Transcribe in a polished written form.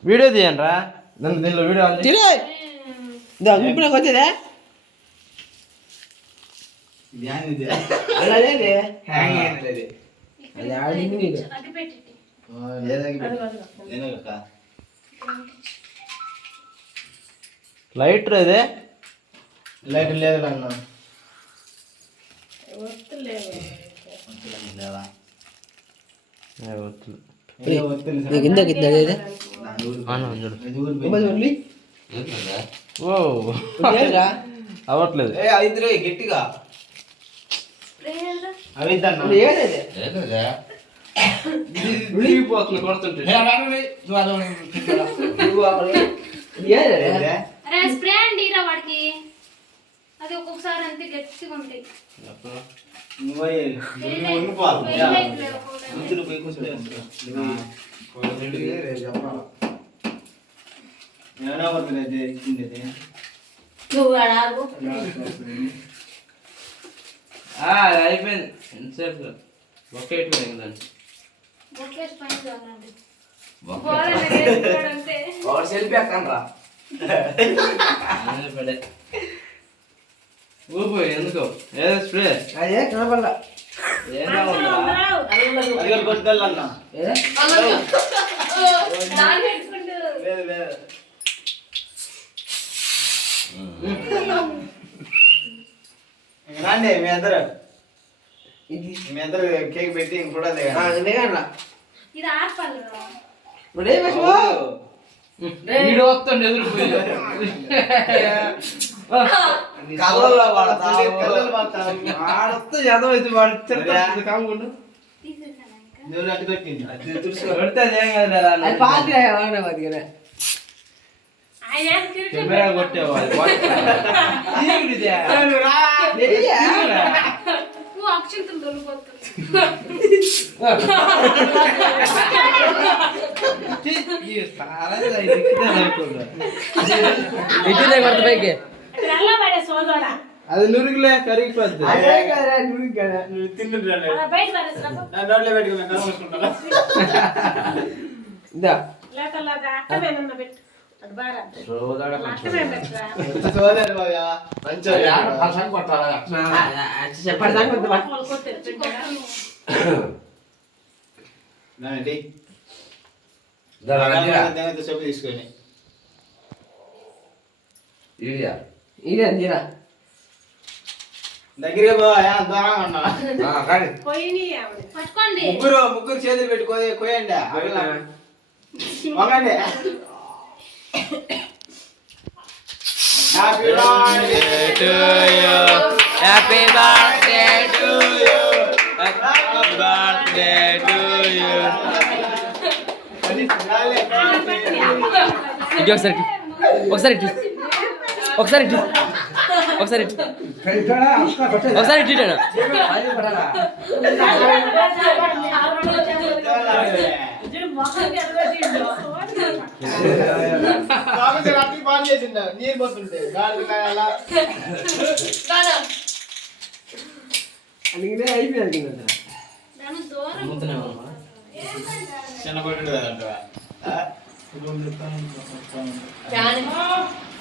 Video తీయండి రా దీనిలో వీడియో వచ్చేదా లైటర్ అదే లైటర్ లేదు అన్న అవట్లేదు గట్టిగా కొడుతుంటే స్ప్రే అండి వాడికి అది ఒక్కొక్కసారి అంతే గట్టిగా ఉంటాయి. అయిపోయింది ఎంతసేపు ఒకే సెల్ఫీ అక్కనరా ఊపు ఎందుకో ఏదో స్ప్రే అదే కనపడలా రండి మీ అందరు కేక్ పెట్టి ఇంకోటి వీడియో వస్తుంది ఎదురుపోయి చదవైతే వాడు కాకుండా కొట్టేవాళ్ళు అది నురుగులే కరిగిపోద్ది తీసుకొని దగ్గరే ముగ్గురు చేతులు పెట్టి కోయండి వంగండి. Happy birthday to you happy birthday to you happy birthday to you ఒకసారి ఒకసారి ఒకసారి ఒకసారి ఒకసారి నీరు పోతుంటే అందుకనే అయిపోయింది చిన్న